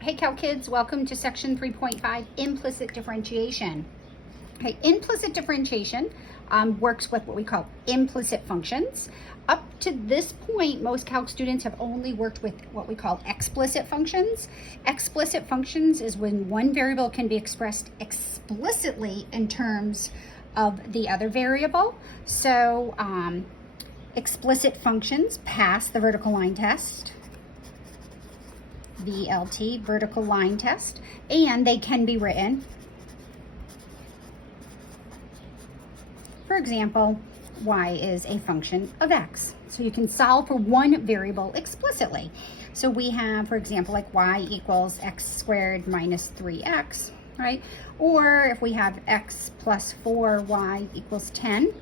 Hey Cal kids, welcome to section 3.5, implicit differentiation. Okay, implicit differentiation works with what we call implicit functions. Up to this point, most Calc students have only worked with what we call explicit functions. Explicit functions is when one variable can be expressed explicitly in terms of the other variable. So explicit functions pass the vertical line test. VLT, vertical line test, and they can be written. For example, y is a function of x. So you can solve for one variable explicitly. So we have, for example, like y equals x squared minus 3x, right? Or if we have x plus 4y equals 10,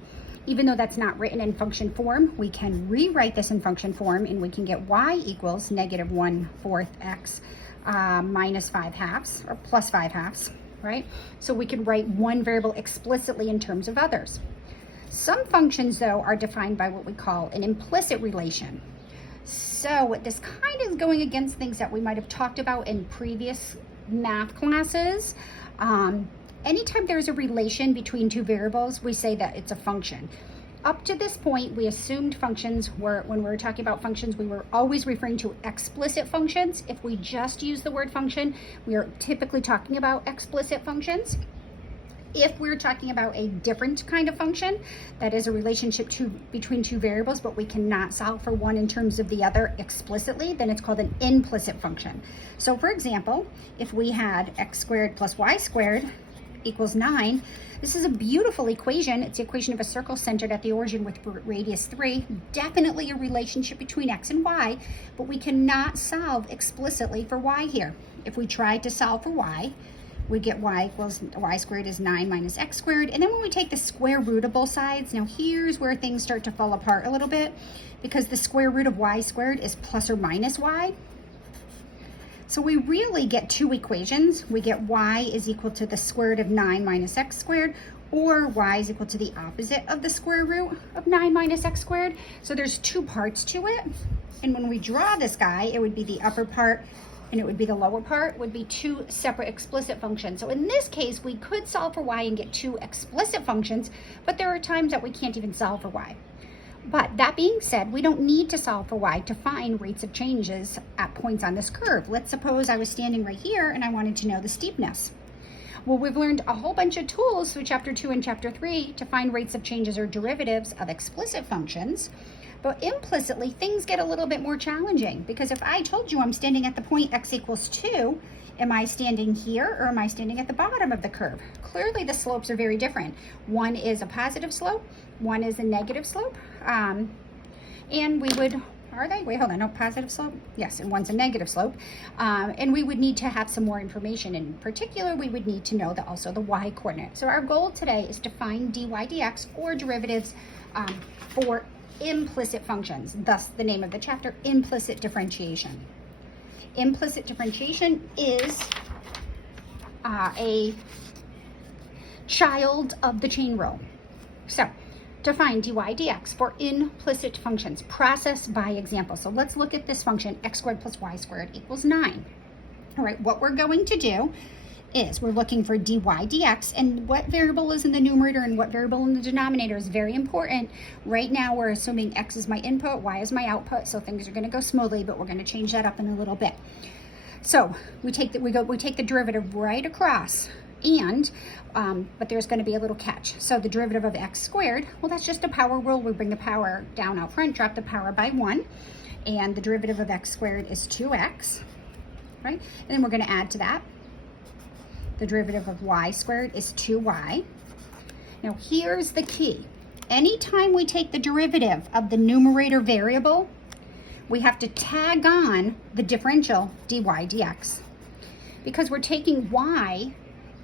even though that's not written in function form, we can rewrite this in function form and we can get y equals negative 1/4 x minus 5/2 or plus 5/2, right? So we can write one variable explicitly in terms of others. Some functions, though, are defined by what we call an implicit relation. So this kind of is going against things that we might have talked about in previous math classes. Anytime there's a relation between two variables, we say that it's a function. Up to this point, we assumed functions were, when we were talking about functions, we were always referring to explicit functions. If we just use the word function, we are typically talking about explicit functions. If we're talking about a different kind of function, that is a relationship between two variables, but we cannot solve for one in terms of the other explicitly, then it's called an implicit function. So for example, if we had x squared plus y squared equals 9. This is a beautiful equation. It's the equation of a circle centered at the origin with radius 3. Definitely a relationship between x and y, but we cannot solve explicitly for y here. If we try to solve for y, we get y squared is 9 minus x squared. And then when we take the square root of both sides, now here's where things start to fall apart a little bit, because the square root of y squared is plus or minus y. So we really get two equations. We get y is equal to the square root of 9 minus x squared, or y is equal to the opposite of the square root of 9 minus x squared. So there's two parts to it. And when we draw this guy, it would be the upper part and it would be the lower part. It would be two separate explicit functions. So in this case, we could solve for y and get two explicit functions, but there are times that we can't even solve for y. But that being said, we don't need to solve for y to find rates of changes at points on this curve. Let's suppose I was standing right here and I wanted to know the steepness. Well, we've learned a whole bunch of tools through chapter 2 and chapter 3 to find rates of changes or derivatives of explicit functions. But implicitly, things get a little bit more challenging, because if I told you I'm standing at the point x equals 2, am I standing here or am I standing at the bottom of the curve? Clearly the slopes are very different. One is a positive slope, one is a negative slope. And we would, are they? Wait, hold on, no, positive slope? Yes, and one's a negative slope. And we would need to have some more information. In particular, we would need to know also the y coordinate. So our goal today is to find dy dx or derivatives for implicit functions, thus the name of the chapter, implicit differentiation. Implicit differentiation is a child of the chain rule. So to find dy dx for implicit functions, process by example. So let's look at this function, x squared plus y squared equals 9. All right, what we're going to do is we're looking for dy dx, and what variable is in the numerator and what variable in the denominator is very important. Right now we're assuming x is my input, y is my output, so things are going to go smoothly, but we're going to change that up in a little bit. So we take the derivative right across, and but there's going to be a little catch. So the derivative of x squared, well, that's just a power rule. We bring the power down out front, drop the power by 1, and the derivative of x squared is 2x, right? And then we're going to add to that. The derivative of y squared is 2y. Now here's the key. Anytime we take the derivative of the numerator variable, we have to tag on the differential dy dx. Because we're taking y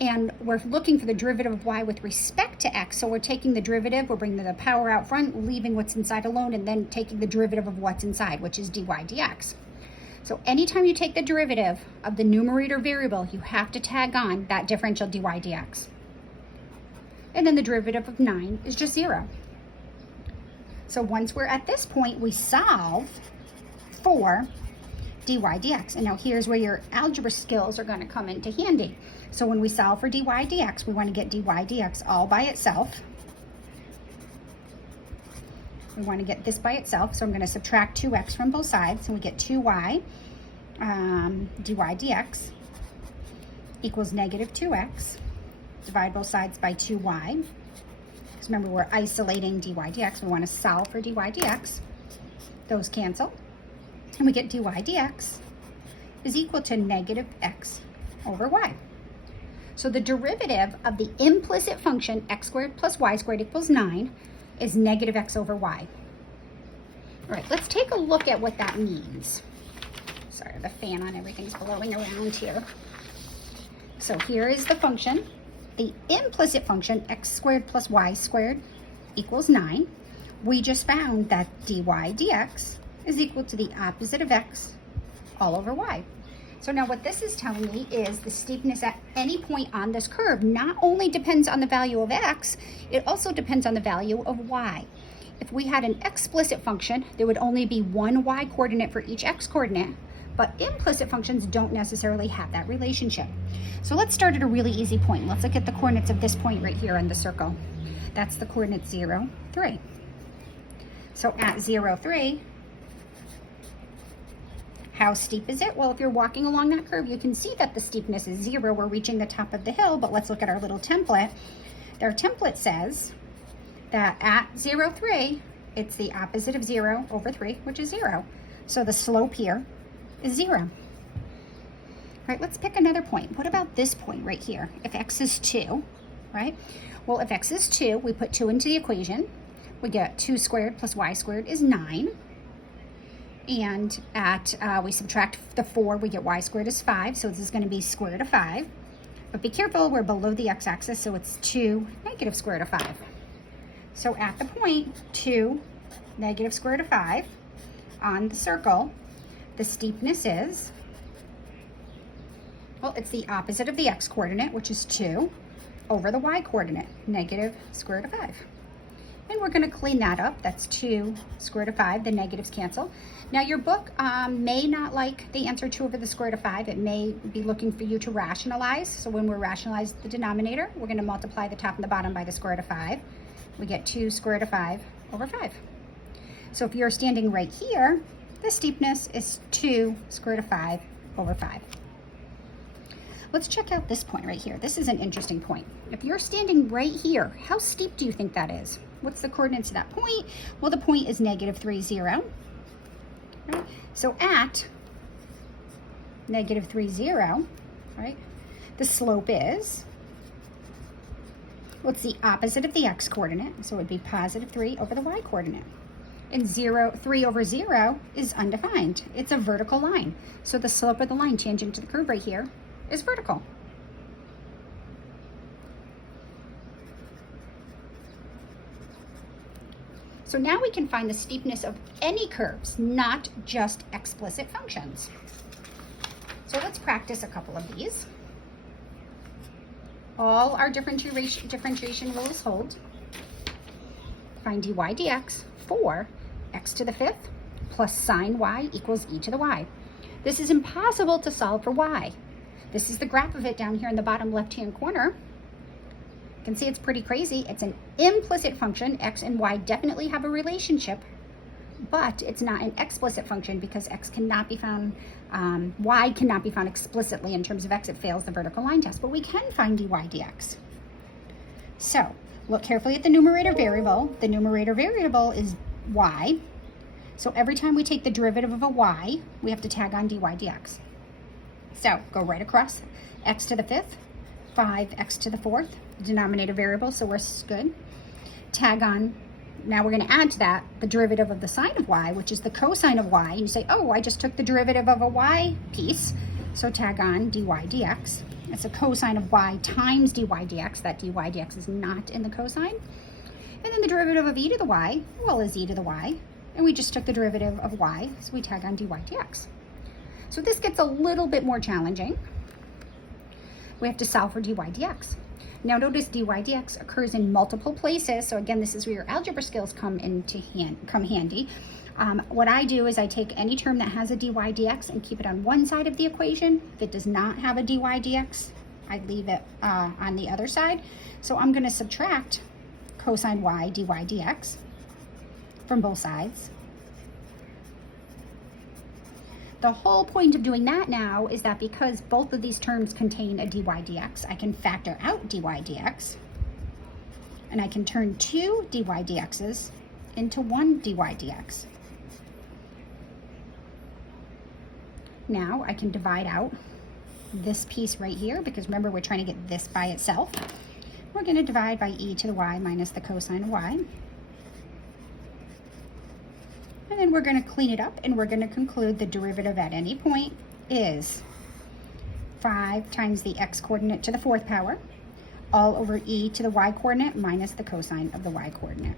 and we're looking for the derivative of y with respect to x. So we're taking the derivative, we're bringing the power out front, leaving what's inside alone, and then taking the derivative of what's inside, which is dy dx. So anytime you take the derivative of the numerator variable, you have to tag on that differential dy dx. And then the derivative of 9 is just 0. So once we're at this point, we solve for dy dx. And now here's where your algebra skills are going to come into handy. So when we solve for dy dx, we want to get dy dx all by itself. We want to get this by itself, so I'm going to subtract 2x from both sides, and we get 2y dy dx equals negative 2x. Divide both sides by 2y. Because remember, we're isolating dy dx. We want to solve for dy dx. Those cancel. And we get dy dx is equal to negative x over y. So the derivative of the implicit function x squared plus y squared equals 9 is negative x over y. All right, let's take a look at what that means. Sorry, the fan on everything's blowing around here. So here is the function. The implicit function, x squared plus y squared equals 9. We just found that dy dx is equal to the opposite of x all over y. So now what this is telling me is the steepness at any point on this curve not only depends on the value of x, it also depends on the value of y. If we had an explicit function, there would only be one y coordinate for each x coordinate, but implicit functions don't necessarily have that relationship. So let's start at a really easy point. Let's look at the coordinates of this point right here in the circle. That's the coordinate 0, 3. So at 0, 3, how steep is it? Well, if you're walking along that curve, you can see that the steepness is 0. We're reaching the top of the hill, but let's look at our little template. Our template says that at 0, 3, it's the opposite of 0 over 3, which is 0. So the slope here is 0. All right, let's pick another point. What about this point right here? If x is 2, right? Well, if x is 2, we put 2 into the equation. We get 2 squared plus y squared is 9. And we subtract the 4, we get y squared is 5. So this is going to be square root of 5. But be careful, we're below the x-axis, so it's 2 negative square root of 5. So at the point 2 negative square root of 5 on the circle, the steepness is, well, it's the opposite of the x coordinate, which is 2, over the y coordinate, negative square root of 5. And we're going to clean that up. That's 2 square root of 5. The negatives cancel. Now, your book may not like the answer 2 over the square root of 5. It may be looking for you to rationalize. So when we rationalize the denominator, we're going to multiply the top and the bottom by the square root of 5. We get 2 square root of 5 over 5. So if you're standing right here, the steepness is 2 square root of 5 over 5. Let's check out this point right here. This is an interesting point. If you're standing right here, how steep do you think that is? What's the coordinates of that point? Well, the point is negative 3, 0. Right? So at negative 3, 0, right, the slope is, what's the opposite of the x coordinate? So it would be positive 3 over the y coordinate. And 3 over 0 is undefined. It's a vertical line. So the slope of the line tangent to the curve right here is vertical. So now we can find the steepness of any curves, not just explicit functions. So let's practice a couple of these. All our differentiation rules hold. Find dy dx for x to the 5th plus sine y equals e to the y. This is impossible to solve for y. This is the graph of it down here in the bottom left-hand corner. You can see it's pretty crazy. It's an implicit function. X and y definitely have a relationship, but it's not an explicit function because x cannot be found, y cannot be found explicitly in terms of x. It fails the vertical line test, but we can find dy dx. So look carefully at the numerator variable. The numerator variable is y. So every time we take the derivative of a y, we have to tag on dy dx. So go right across x to the 5th, 5x to the 4th, denominator variable, so we're good. Tag on, now we're going to add to that the derivative of the sine of y, which is the cosine of y. And you say, oh, I just took the derivative of a y piece. So tag on dy dx. It's a cosine of y times dy dx. That dy dx is not in the cosine. And then the derivative of e to the y, well, is e to the y. And we just took the derivative of y, so we tag on dy dx. So this gets a little bit more challenging. We have to solve for dy dx. Now notice dy dx occurs in multiple places. So again, this is where your algebra skills come handy. What I do is I take any term that has a dy dx and keep it on one side of the equation. If it does not have a dy dx, I leave it on the other side. So I'm going to subtract cosine y dy dx from both sides. The whole point of doing that now is that because both of these terms contain a dy dx, I can factor out dy dx, and I can turn two dy dx's into one dy dx. Now I can divide out this piece right here, because remember we're trying to get this by itself. We're going to divide by e to the y minus the cosine of y. And then we're going to clean it up, and we're going to conclude the derivative at any point is 5 times the x coordinate to the 4th power, all over e to the y coordinate minus the cosine of the y coordinate.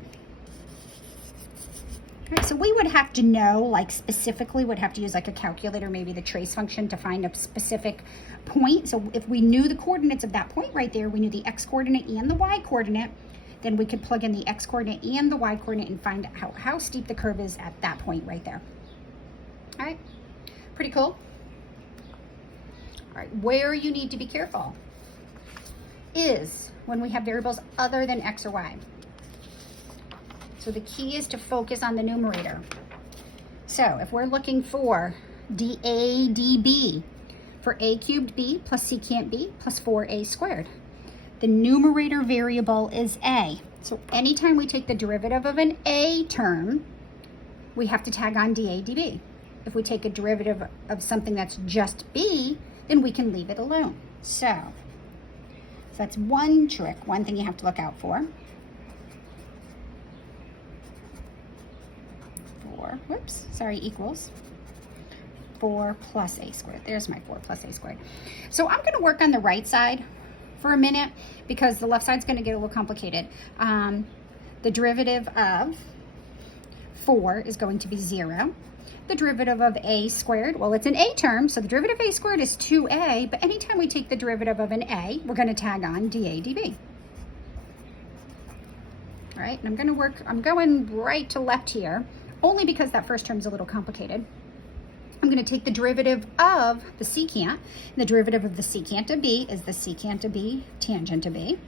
All right, so we would have to know, like specifically, would have to use like a calculator, maybe the trace function, to find a specific point. So if we knew the coordinates of that point right there, we knew the x coordinate and the y coordinate, then we could plug in the x coordinate and the y coordinate and find out how steep the curve is at that point right there. All right, pretty cool. All right, where you need to be careful is when we have variables other than x or y. So the key is to focus on the numerator. So if we're looking for dA dB for a cubed b plus secant b plus 4a squared, the numerator variable is a. So anytime we take the derivative of an a term, we have to tag on dA dB. If we take a derivative of something that's just b, then we can leave it alone. So that's one trick, one thing you have to look out for. 4, whoops, sorry, equals 4 plus a squared. There's my 4 plus a squared. So I'm going to work on the right side for a minute, because the left side's going to get a little complicated. The derivative of 4 is going to be 0. The derivative of a squared, well, it's an a term, so the derivative of a squared is 2a, but anytime we take the derivative of an a, we're going to tag on dA dB. All right, and I'm going right to left here, only because that first term's a little complicated. I'm going to take the derivative of the secant, and the derivative of the secant of b is the secant of b tangent of b.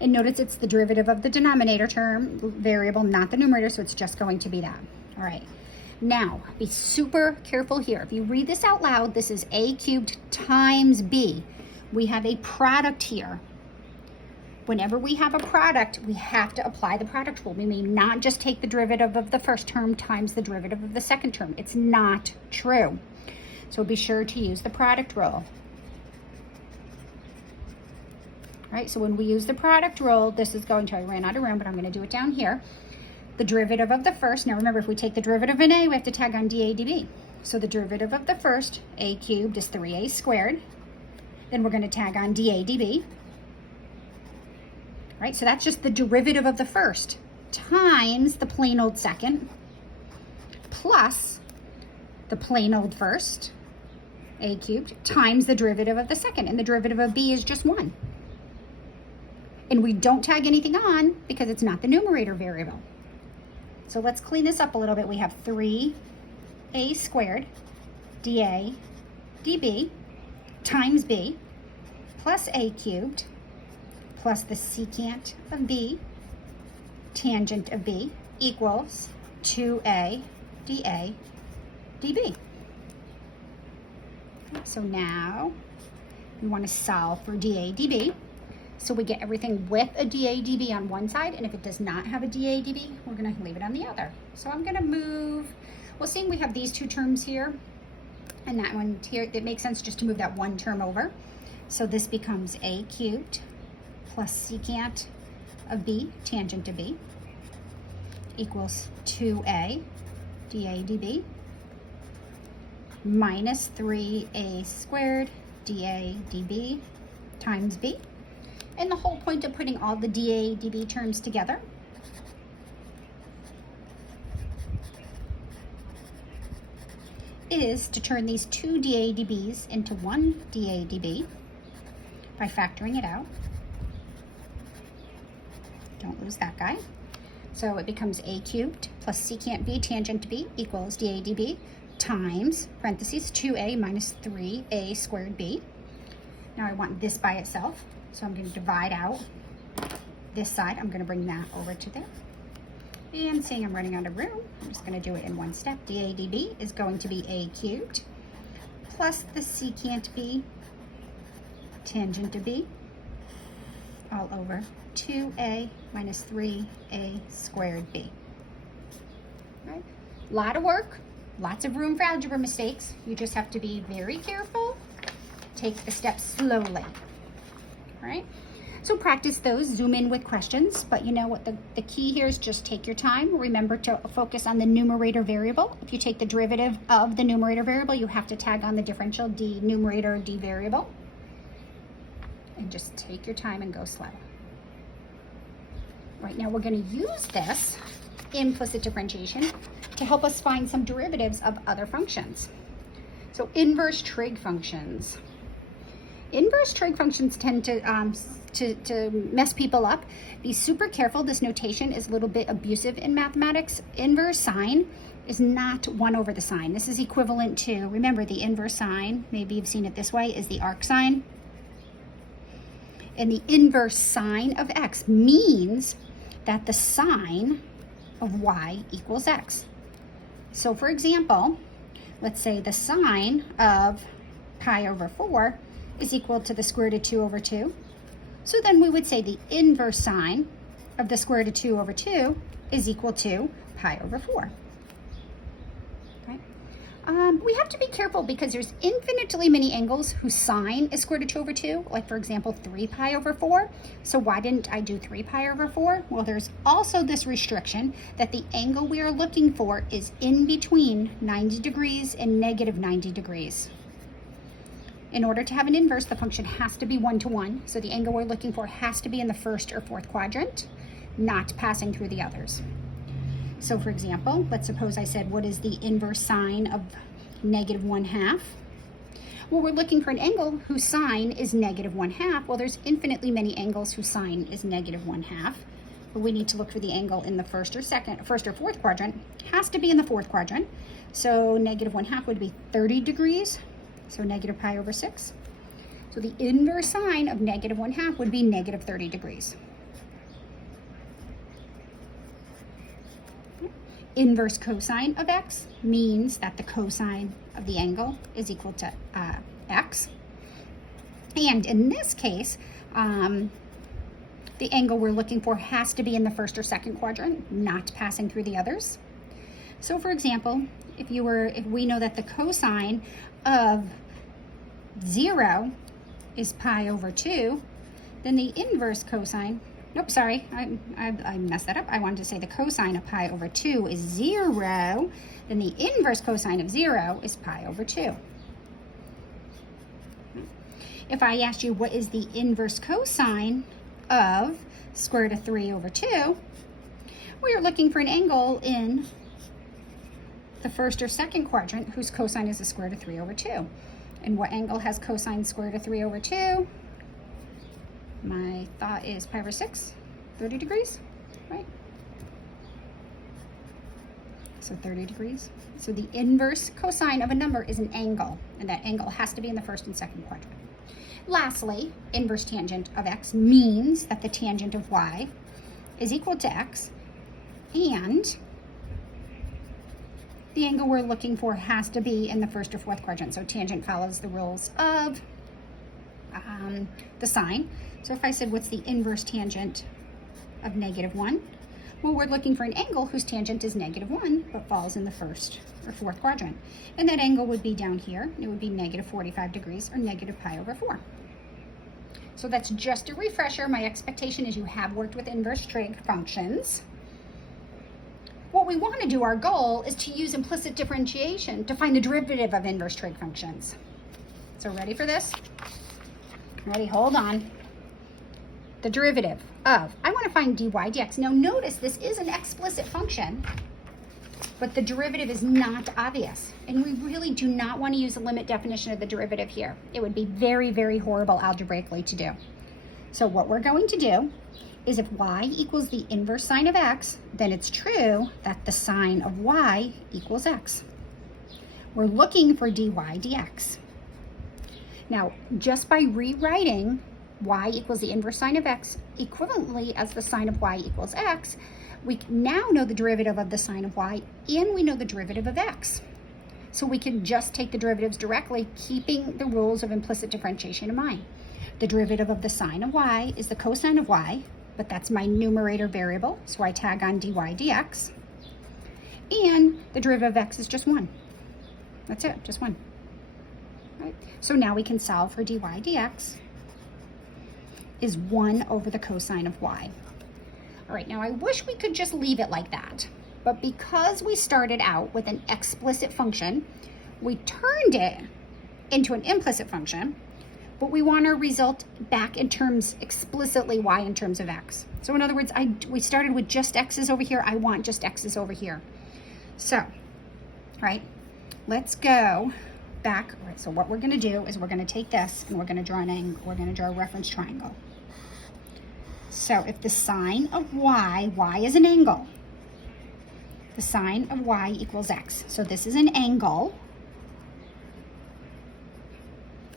And notice it's the derivative of the denominator term variable, not the numerator, so it's just going to be that. All right. Now, be super careful here. If you read this out loud, this is a cubed times b. We have a product here. Whenever we have a product, we have to apply the product rule. We may not just take the derivative of the first term times the derivative of the second term. It's not true. So be sure to use the product rule. All right, so when we use the product rule, this is going to, I ran out of room, but I'm going to do it down here. The derivative of the first, now remember, if we take the derivative of an a, we have to tag on dA dB. So the derivative of the first, a cubed, is 3a squared. Then we're going to tag on dA dB. Right, so that's just the derivative of the first times the plain old second plus the plain old first, a cubed, times the derivative of the second. And the derivative of b is just 1. And we don't tag anything on because it's not the numerator variable. So let's clean this up a little bit. We have 3a squared dA dB times b plus a cubed plus the secant of b tangent of b equals 2a dA dB. So now we want to solve for dA dB. So we get everything with a dA dB on one side, and if it does not have a dA dB, we're going to leave it on the other. So I'm going to move, well, seeing we have these two terms here and that one here, it makes sense just to move that one term over. So this becomes a cubed plus secant of b tangent of b equals 2a dA dB minus 3a squared dA dB times b. And the whole point of putting all the dA dB terms together is to turn these two dA dBs into one dA dB by factoring it out. Don't lose that guy. So it becomes a cubed plus secant b tangent b equals dA dB times, parentheses, 2a minus 3a squared b. Now I want this by itself, so I'm going to divide out this side. I'm going to bring that over to there. And seeing I'm running out of room, I'm just going to do it in one step. dA dB is going to be a cubed plus the secant b tangent to b all over 2a minus 3a squared b. Right? A lot of work, lots of room for algebra mistakes. You just have to be very careful. Take the steps slowly. All right? So practice those, zoom in with questions, but you know what the key here is just take your time. Remember to focus on the numerator variable. If you take the derivative of the numerator variable, you have to tag on the differential d numerator d variable. And just take your time and go slow. Right now we're going to use this implicit differentiation to help us find some derivatives of other functions. So inverse trig functions. Inverse trig functions tend to mess people up. Be super careful. This notation is a little bit abusive in mathematics. Inverse sine is not 1 over the sine. This is equivalent to, remember the inverse sine, maybe you've seen it this way, is the arc sine. And the inverse sine of x means that the sine of y equals x. So for example, let's say the sine of pi over 4 is equal to the square root of 2 over 2. So then we would say the inverse sine of the square root of 2 over 2 is equal to pi over 4. Right? We have to be careful because there's infinitely many angles whose sine is square root of 2 over 2, like for example 3 pi over 4. So why didn't I do 3 pi over 4? Well, there's also this restriction that the angle we are looking for is in between 90 degrees and negative 90 degrees. In order to have an inverse, the function has to be 1-to-1. So the angle we're looking for has to be in the first or fourth quadrant, not passing through the others. So for example, let's suppose I said, what is the inverse sine of negative 1/2? Well, we're looking for an angle whose sine is negative 1/2. Well, there's infinitely many angles whose sine is negative 1/2. But we need to look for the angle in the first or fourth quadrant. Has to be in the fourth quadrant. So negative 1/2 would be 30 degrees. So negative pi over 6. So the inverse sine of negative 1/2 would be negative 30 degrees. Inverse cosine of x means that the cosine of the angle is equal to x. And in this case, the angle we're looking for has to be in the first or second quadrant, not passing through the others. So for example, if we know that the cosine of 0 is pi over 2, then the inverse cosine, nope, sorry, I messed that up. I wanted to say the cosine of pi over 2 is 0, then the inverse cosine of 0 is pi over 2. If I asked you what is the inverse cosine of square root of 3 over 2, we are looking for an angle in the first or second quadrant whose cosine is the square root of 3 over 2. And what angle has cosine square root of 3 over 2? My thought is pi over 6, 30 degrees, right? So 30 degrees. So the inverse cosine of a number is an angle, and that angle has to be in the first and second quadrant. Lastly, inverse tangent of x means that the tangent of y is equal to x, and the angle we're looking for has to be in the first or fourth quadrant. So tangent follows the rules of the sine. So if I said, what's the inverse tangent of negative 1? Well, we're looking for an angle whose tangent is negative 1, but falls in the first or fourth quadrant. And that angle would be down here. It would be negative 45 degrees or negative pi over 4. So that's just a refresher. My expectation is you have worked with inverse trig functions. What we want to do, our goal, is to use implicit differentiation to find the derivative of inverse trig functions. So ready for this? Ready? Hold on. The derivative of, I want to find dy dx. Now notice this is an explicit function, but the derivative is not obvious. And we really do not want to use a limit definition of the derivative here. It would be very, very horrible algebraically to do. So what we're going to do is if y equals the inverse sine of x, then it's true that the sine of y equals x. We're looking for dy dx. Now, just by rewriting y equals the inverse sine of x equivalently as the sine of y equals x, we now know the derivative of the sine of y, and we know the derivative of x. So we can just take the derivatives directly, keeping the rules of implicit differentiation in mind. The derivative of the sine of y is the cosine of y, but that's my numerator variable, so I tag on dy dx. And the derivative of x is just 1. That's it, just 1. Right? So now we can solve for dy dx is 1 over the cosine of y. All right, now I wish we could just leave it like that, but because we started out with an explicit function, we turned it into an implicit function, but we want our result back in terms explicitly y in terms of x. So in other words, we started with just x's over here. I want just x's over here. So, right, let's go back. All right, so what we're going to do is we're going to take this and we're going to draw an angle. We're going to draw a reference triangle. So if the sine of y is an angle, the sine of y equals x. So this is an angle,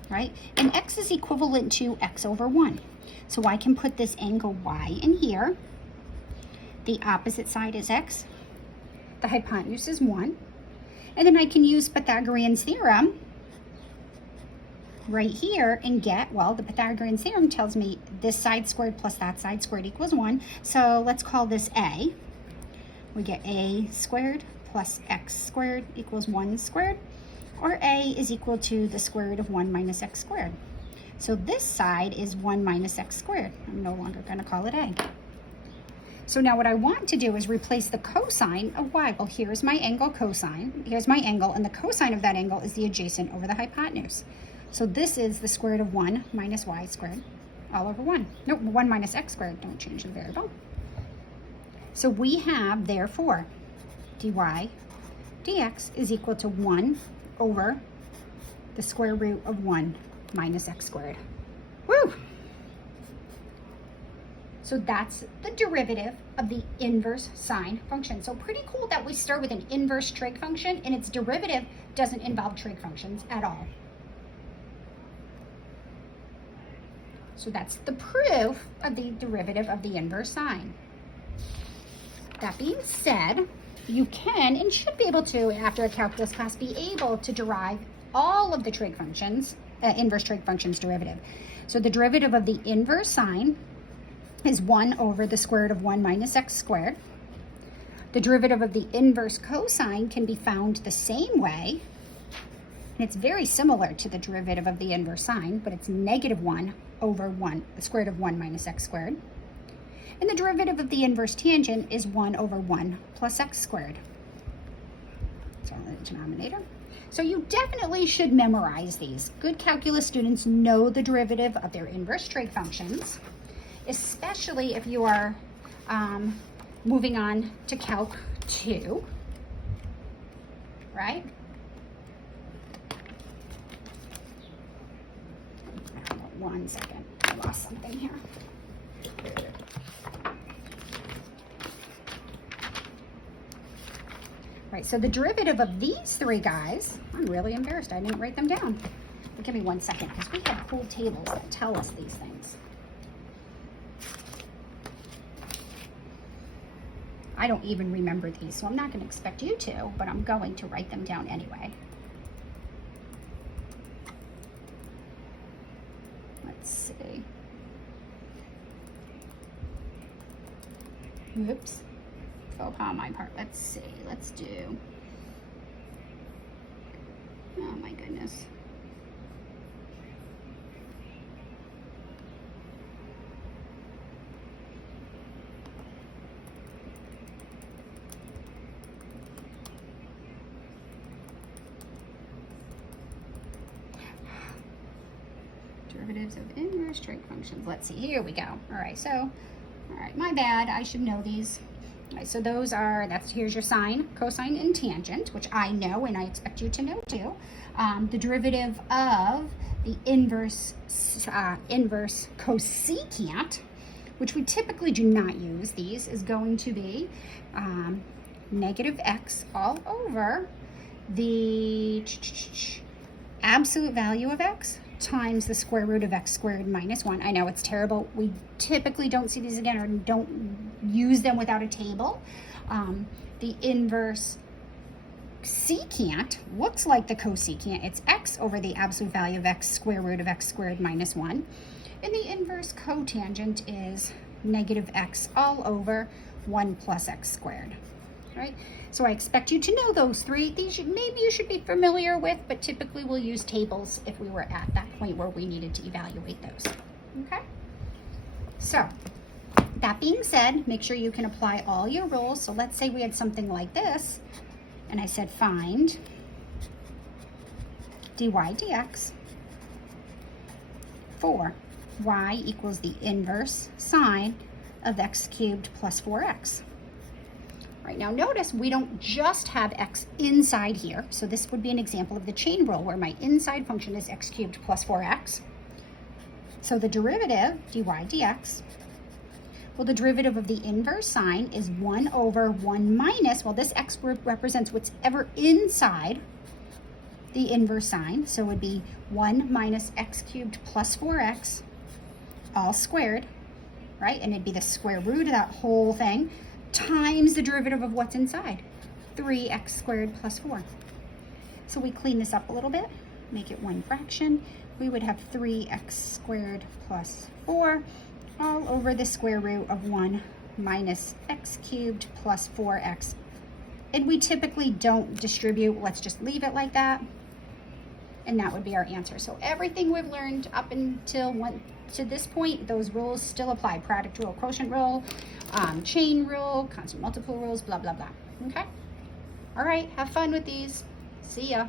right? And x is equivalent to x over 1. So I can put this angle y in here. The opposite side is x. The hypotenuse is 1. And then I can use Pythagorean Theorem right here and get, well, the Pythagorean Theorem tells me this side squared plus that side squared equals 1. So let's call this a. We get a squared plus x squared equals 1 squared, or a is equal to the square root of 1 minus x squared. So this side is 1 minus x squared. I'm no longer going to call it a. So now what I want to do is replace the cosine of y. Well, here's my angle cosine. Here's my angle, and the cosine of that angle is the adjacent over the hypotenuse. So this is the square root of 1 minus y squared all over 1. Nope, 1 minus x squared. Don't change the variable. So we have, therefore, dy dx is equal to 1 over the square root of 1 minus x squared. Woo! So that's the derivative of the inverse sine function. So pretty cool that we start with an inverse trig function and its derivative doesn't involve trig functions at all. So that's the proof of the derivative of the inverse sine. That being said, you can and should be able to, after a calculus class, be able to derive all of the trig functions, inverse trig functions derivative. So the derivative of the inverse sine is 1 over the square root of 1 minus x squared. The derivative of the inverse cosine can be found the same way. And it's very similar to the derivative of the inverse sine, but it's negative 1 over 1, the square root of 1 minus x squared. And the derivative of the inverse tangent is 1 over 1 plus x squared. So the denominator. So you definitely should memorize these. Good calculus students know the derivative of their inverse trig functions, especially if you are moving on to Calc 2, right? One second, I lost something here. Right, so the derivative of these three guys, I'm really embarrassed I didn't write them down. But give me 1 second, because we have cool tables that tell us these things. I don't even remember these, so I'm not going to expect you to, but I'm going to write them down anyway. Let's see. Whoops. Faux pas on my part. Let's see. Let's do. Oh my goodness. Derivatives of inverse trig functions. Let's see. Here we go. All right. So, all right. My bad. I should know these. All right, so those are, here's your sine, cosine, and tangent, which I know and I expect you to know too. The derivative of the inverse cosecant, which we typically do not use these, is going to be negative x all over the absolute value of x times the square root of x squared minus 1. I know it's terrible. We typically don't see these again or don't use them without a table. The inverse secant looks like the cosecant. It's x over the absolute value of x square root of x squared minus 1. And the inverse cotangent is negative x all over 1 plus x squared. Right? So I expect you to know those three. These maybe you should be familiar with, but typically we'll use tables if we were at that point where we needed to evaluate those. Okay? So that being said, make sure you can apply all your rules. So let's say we had something like this, and I said find dy dx for y equals the inverse sine of x cubed plus 4x. Right, now notice we don't just have x inside here, so this would be an example of the chain rule where my inside function is x cubed plus 4x. So the derivative, dy dx, well, the derivative of the inverse sine is 1 over 1 minus, well, this x represents whatever inside the inverse sine, so it would be 1 minus x cubed plus 4x, all squared, right? And it'd be the square root of that whole thing, times the derivative of what's inside, 3x squared plus 4. So we clean this up a little bit, make it one fraction. We would have 3x squared plus 4 all over the square root of 1 minus x cubed plus 4x. And we typically don't distribute, let's just leave it like that. And that would be our answer. So everything we've learned up until to this point, those rules still apply. Product rule, quotient rule, chain rule, constant multiple rules, blah, blah, blah. Okay? All right, have fun with these. See ya.